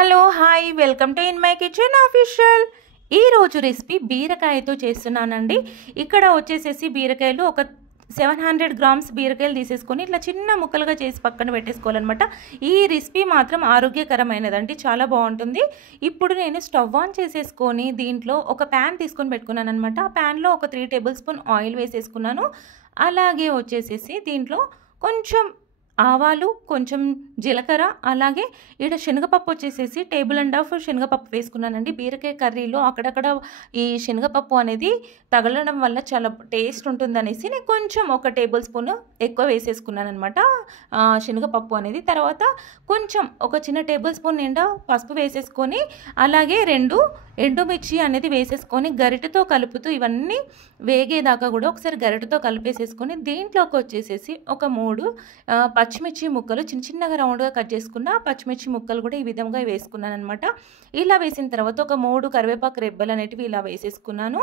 Hello hi welcome to in my kitchen official. ఈరోజు recipe బీరకాయతో చేస్తున్నానండి. ఇక్కడ వచ్చేసేసి బీరకాయలు ఒక 700 గ్రామ్స్ బీరకాయలు తీసేసుకొని ఇట్లా చిన్న ముక్కలుగా చేసి పక్కన పెట్టేసుకోవాలన్నమాట. ఈ రెసిపీ మాత్రం ఆరోగ్యకరమైనదండి, చాలా బాగుంటుంది. ఇప్పుడు నేను స్టవ్ ఆన్ చేసేసుకొని దీంట్లో ఒక ప్యాన్ తీసుకొని పెట్టుకున్నాను అనమాట. ఆ ప్యాన్లో ఒక 3 టేబుల్ స్పూన్ ఆయిల్ వేసేసుకున్నాను. అలాగే వచ్చేసేసి దీంట్లో కొంచెం ఆవాలు, కొంచెం జీలకర్ర, అలాగే ఇక్కడ శనగపప్పు వచ్చేసేసి 1.5 టేబుల్ శనగపప్పు వేసుకున్నానండి. బీరకాయ కర్రీలో అక్కడక్కడ ఈ శనగపప్పు అనేది తగలడం వల్ల చాలా టేస్ట్ ఉంటుందనేసి నేను కొంచెం 1 టేబుల్ స్పూన్ ఎక్కువ వేసేసుకున్నాను అనమాట శనగపప్పు అనేది. తర్వాత కొంచెం ఒక చిన్న టేబుల్ స్పూన్ నిండా పసుపు వేసేసుకొని, అలాగే 2 ఎండుమిర్చి అనేది వేసేసుకొని గరిటెతో కలుపుతూ ఇవన్నీ వేగేదాకా కూడా ఒకసారి గరిటెతో కలిపేసేసుకొని దీంట్లోకి వచ్చేసేసి ఒక 3 పచ్చిమిర్చి ముక్కలు చిన్న చిన్నగా రౌండ్గా కట్ చేసుకున్న పచ్చిమిర్చి ముక్కలు కూడా ఈ విధంగా వేసుకున్నాను అనమాట. ఇలా వేసిన తర్వాత ఒక 3 కరివేపాకు రెబ్బలు అనేటివి ఇలా వేసేసుకున్నాను.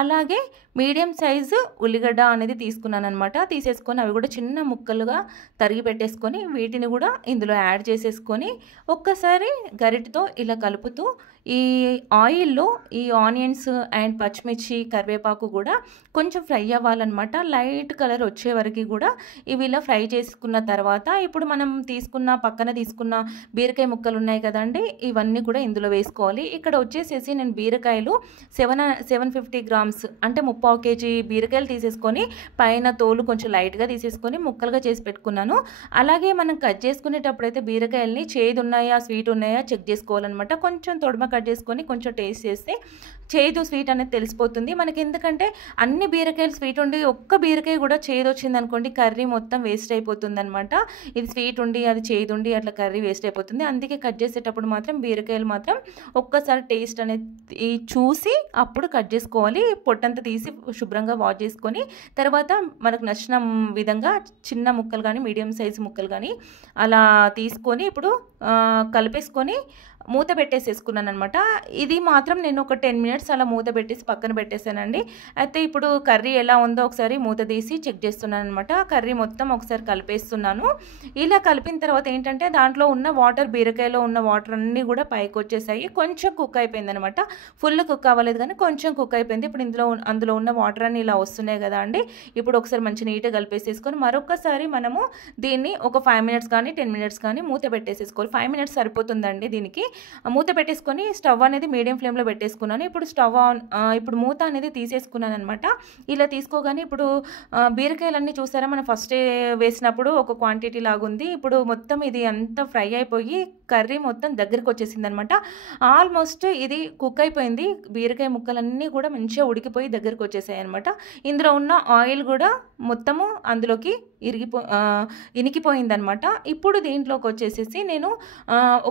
అలాగే మీడియం సైజు ఉల్లిగడ్డ అనేది తీసుకున్నాను అనమాట. తీసేసుకొని అవి కూడా చిన్న ముక్కలుగా తరిగి పెట్టేసుకొని వీటిని కూడా ఇందులో యాడ్ చేసేసుకొని ఒక్కసారి గరిటెతో ఇలా కలుపుతూ ఈ ఆయిల్లో ఈ ఆనియన్స్ అండ్ పచ్చిమిర్చి కరివేపాకు కూడా కొంచెం ఫ్రై అవ్వాలన్నమాట. లైట్ కలర్ వచ్చే వరకు కూడా ఇవి ఇలా ఫ్రై చేసుకున్న తర్వాత ఇప్పుడు మనం పక్కన తీసుకున్న బీరకాయ ముక్కలు ఉన్నాయి కదండి, ఇవన్నీ కూడా ఇందులో వేసుకోవాలి. ఇక్కడ వచ్చేసేసి నేను బీరకాయలు 750 గ్రామ్స్ అంటే 3/4 కేజీ బీరకాయలు తీసేసుకొని పైన తోలు కొంచెం లైట్గా తీసేసుకొని ముక్కలుగా చేసి పెట్టుకున్నాను. అలాగే మనం కట్ చేసుకునేటప్పుడు అయితే బీరకాయల్ని చేదు ఉన్నాయా స్వీట్ ఉన్నాయా చెక్ చేసుకోవాలన్నమాట. కొంచెం తొడమ కట్ చేసుకొని కొంచెం టేస్ట్ చేస్తే చేదు స్వీట్ అనేది తెలిసిపోతుంది మనకి. ఎందుకంటే అన్ని బీరకాయలు స్వీట్ ఉండి ఒక్క బీరకాయ కూడా చేదు వచ్చింది అనుకోండి, కర్రీ మొత్తం వేస్ట్ అయిపోతుంది అనమాట. ఇది స్వీట్ ఉండి అది చేదు ఉండి అట్లా కర్రీ వేస్ట్ అయిపోతుంది. అందుకే కట్ చేసేటప్పుడు మాత్రం బీరకాయలు మాత్రం ఒక్కసారి టేస్ట్ అనేది చూసి అప్పుడు కట్ చేసుకోవాలి. పొట్టంతా తీసి శుభ్రంగా వాష్ చేసుకొని తర్వాత మనకు నచ్చిన విధంగా చిన్న ముక్కలు కానీ మీడియం సైజు ముక్కలు కానీ అలా తీసుకొని ఇప్పుడు కలిపేసుకొని మూత పెట్టేసేసుకున్నాను అనమాట. ఇది మాత్రం నేను ఒక 10 మినిట్స్ అలా మూత పెట్టేసి పక్కన పెట్టేశానండి. అయితే ఇప్పుడు కర్రీ ఎలా ఉందో ఒకసారి మూత తీసి చెక్ చేస్తున్నాను అనమాట. కర్రీ మొత్తం ఒకసారి కలిపేస్తున్నాను. ఇలా కలిపిన తర్వాత ఏంటంటే దాంట్లో ఉన్న వాటర్, బీరకాయలో ఉన్న వాటర్ అన్నీ కూడా పైకి వచ్చేసాయి. కొంచెం కుక్ అయిపోయింది అనమాట. ఫుల్ కుక్ అవ్వలేదు కానీ కొంచెం కుక్ అయిపోయింది. ఇప్పుడు అందులో ఉన్న వాటర్ అన్నీ ఇలా వస్తున్నాయి కదా అండి. ఇప్పుడు ఒకసారి మంచి నీట్గా కలిపేసేసుకొని మరొకసారి మనము దీన్ని ఒక 5 మినిట్స్ కానీ 10 మినిట్స్ కానీ మూత పెట్టేసేసుకోవాలి. 5 మినిట్స్ సరిపోతుందండి దీనికి. మూత పెట్టేసుకొని స్టవ్ అనేది మీడియం ఫ్లేమ్లో పెట్టేసుకున్నాను. ఇప్పుడు మూత అనేది తీసేసుకున్నాను అనమాట. ఇలా తీసుకోగానే ఇప్పుడు బీరకాయలన్నీ చూసారా, మనం ఫస్ట్ వేసినప్పుడు ఒక క్వాంటిటీ లాగుంది. ఇప్పుడు మొత్తం ఇది అంతా ఫ్రై అయిపోయి కర్రీ మొత్తం దగ్గరికి వచ్చేసింది అనమాట. ఆల్మోస్ట్ ఇది కుక్ అయిపోయింది. బీరకాయ ముక్కలన్నీ కూడా మంచిగా ఉడికిపోయి దగ్గరికి వచ్చేసాయి అనమాట. ఇందులో ఉన్న ఆయిల్ కూడా మొత్తము అందులోకి ఇనికిపోయిందనమాట. ఇప్పుడు దీంట్లోకి వచ్చేసేసి నేను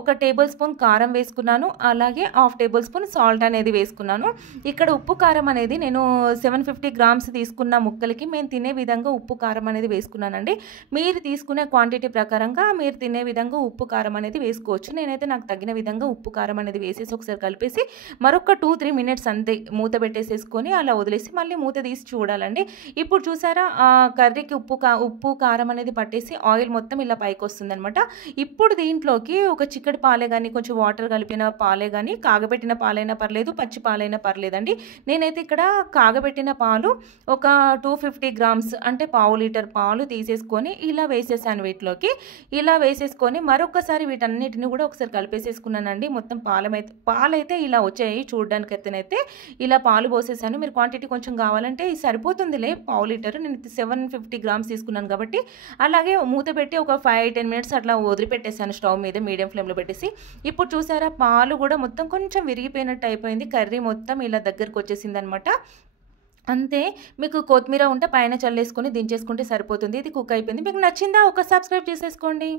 1 టేబుల్ స్పూన్ కారం వేసుకున్నాను. అలాగే 1/2 టేబుల్ స్పూన్ సాల్ట్ అనేది వేసుకున్నాను. ఇక్కడ ఉప్పు కారం అనేది నేను 750 గ్రామ్స్ తీసుకున్న ముక్కలకి మేము తినే విధంగా ఉప్పు కారం అనేది వేసుకున్నానండి. మీరు తీసుకునే క్వాంటిటీ ప్రకారంగా మీరు తినే విధంగా ఉప్పు కారం అనేది వేసుకోవచ్చు. నేనైతే నాకు తగిన విధంగా ఉప్పు కారం అనేది వేసేసి ఒకసారి కలిపేసి మరొక 2-3 మినిట్స్ అంతే మూత పెట్టేసేసుకొని అలా వదిలేసి మళ్ళీ మూత తీసి చూడాలండి. ఇప్పుడు చూసారా కర్రీకి ఉప్పు కారం అనేది పట్టేసి ఆయిల్ మొత్తం ఇలా పైకి వస్తుంది అనమాట. ఇప్పుడు దీంట్లోకి ఒక చిక్కటి పాలే కానీ కొంచెం వాటర్ కలిపిన పాలే కానీ కాగబెట్టిన పాలైనా పర్లేదు, పచ్చి పాలైనా పర్లేదండి. నేనైతే ఇక్కడ కాగబెట్టిన పాలు ఒక 250 గ్రామ్స్ అంటే 1/2 లీటర్ పాలు తీసేసుకొని ఇలా వేసేసాను వీటిలోకి. ఇలా వేసేసుకొని మరొకసారి వీటన్నిటిని కూడా ఒకసారి కలిపేసేసుకున్నానండి. మొత్తం పాలైతే ఇలా వచ్చాయి చూడడానికి. అయితే ఇలా పాలు పోసేసాను. మీరు క్వాంటిటీ కొంచెం కావాలంటే ఇది సరిపోతుందిలే 1/2 లీటర్. నేను 750 గ్రామ్స్ తీసుకున్నాను కాబట్టి. అలాగే మూత పెట్టి ఒక 5-10 మినిట్స్ అట్లా వదిలిపెట్టేసాను స్టవ్ మీద మీడియం ఫ్లేమ్లో పెట్టేసి. ఇప్పుడు చూసారా పాలు కూడా మొత్తం కొంచెం విరిగిపోయినట్టు అయిపోయింది. కర్రీ మొత్తం ఇలా దగ్గరకు వచ్చేసింది అనమాట. అంతే. మీకు కొత్తిమీర ఉంటే పైన చల్లేసుకొని దించేసుకుంటే సరిపోతుంది. ఇది కుక్ అయిపోయింది. మీకు నచ్చిందా? ఒక సబ్స్క్రైబ్ చేసేసుకోండి.